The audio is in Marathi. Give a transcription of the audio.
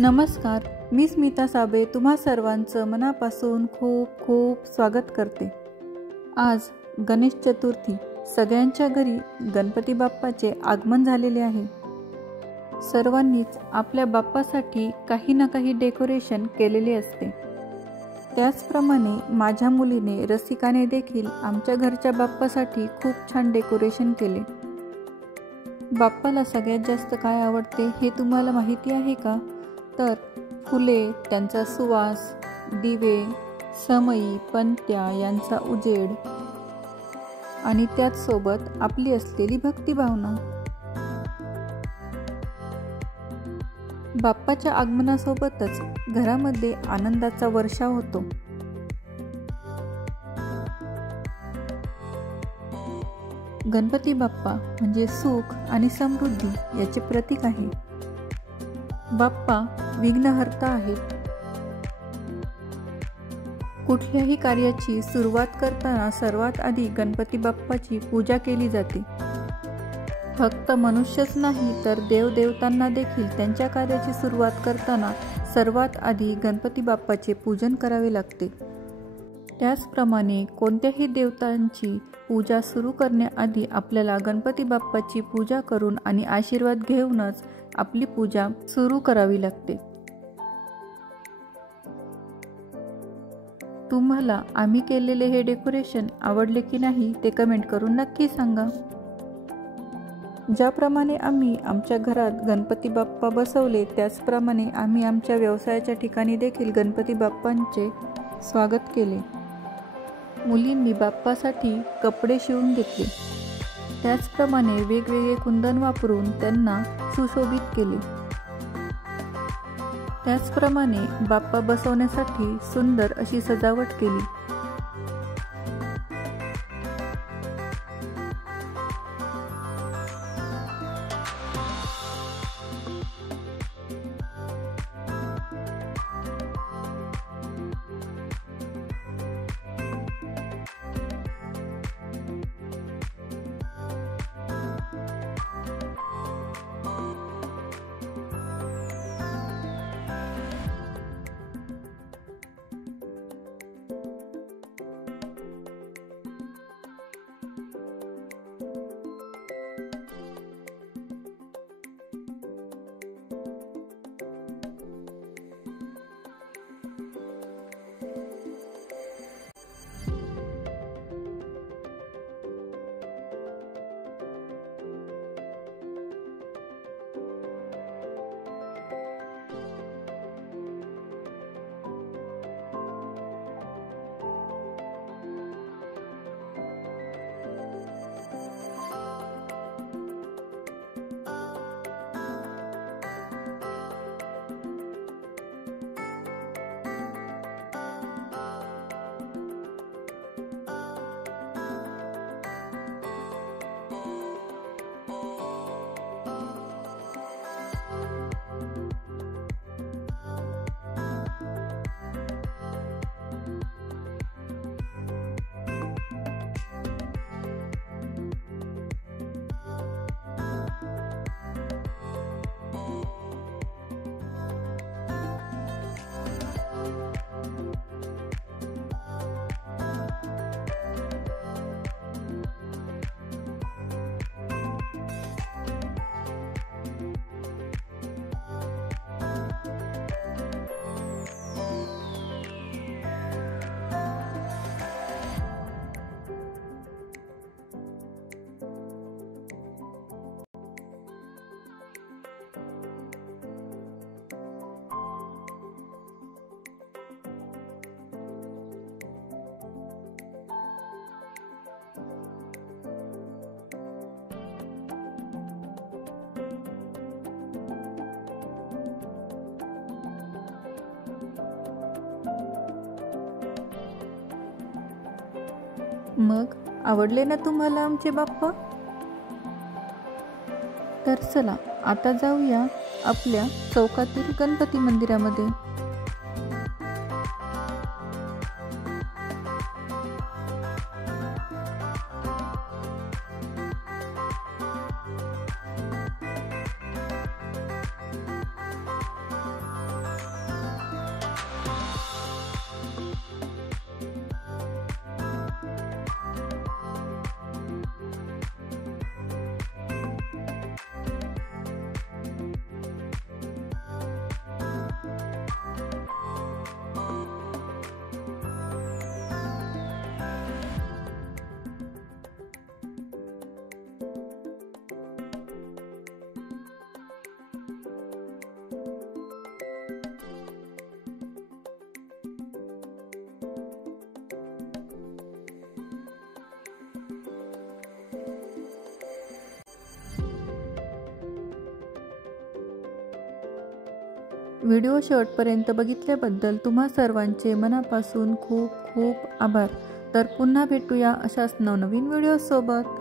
नमस्कार, मी स्मिता साबळे तुम्हा सर्वांचं मनापासून खूप खूप स्वागत करते। आज गणेश चतुर्थी, सगळ्यांच्या घरी गणपती बाप्पाचे आगमन झालेले आहे। सर्वांनीच आपल्या बाप्पासाठी काही ना काही डेकोरेशन केलेले असते। त्याचप्रमाणे माझ्या मुलीने रसिकाने देखील आमच्या घरच्या बाप्पासाठी खूप छान डेकोरेशन केले। बाप्पाला सगळ्यात जास्त काय आवडते हे तुम्हाला माहिती आहे का? तर फुले, त्यांचा सुवास, दिवे, समई, पणत्या यांचा उजेड आणि त्याचसोबत आपली असलेली भक्तिभावना। बाप्पाच्या आगमनासोबतच घरामध्ये आनंदाचा वर्षाव होतो। गणपती बाप्पा म्हणजे सुख आणि समृद्धी याचे प्रतीक आहे। बाप्पा विघ्नहर्ता आहेत। कुठल्याही कार्याची सुरुवात करताना सर्वात आधी गणपती बाप्पाची पूजा केली जाते। फक्त मनुष्यच नाही तर देवदेवतांना देखील त्यांच्या कार्याची सुरुवात करताना सर्वात आधी गणपती बाप्पाचे पूजन करावे लागते। त्याचप्रमाणे कोणत्याही देवतांची पूजा सुरू करण्याआधी आपल्याला गणपती बाप्पाची पूजा करून आणि आशीर्वाद घेऊनच आपली पूजा सुरू करावी लागते। तुम्हाला आम्ही केलेले हे डेकोरेशन आवडले की नाही ते कमेंट करून नक्की सांगा। ज्याप्रमाणे आम्ही आमच्या घरात गणपती बाप्पा बसवले त्याचप्रमाणे आम्ही आमच्या व्यवसायाच्या ठिकाणी देखील गणपती बाप्पांचे स्वागत केले। मुलींनी बाप्पासाठी कपडे शिवून घेतले। त्याचप्रमाणे वेगवेगळे कुंदन वापरून त्यांना सुशोभित केले। त्याचप्रमाणे बाप्पा बसवण्यासाठी सुंदर अशी सजावट केली। मग आवडले ना तुम्हाला आमचे बाप्पा? तर चला आता जाऊया आपल्या चौकातील गणपती मंदिरामध्ये। व्हिडिओ शेवटपर्यंत बघितल्याबद्दल तुम्हा सर्वांचे मनापासून खूप खूप आभार. तर पुन्हा भेटूया अशाच नवनवीन व्हिडिओसोबत.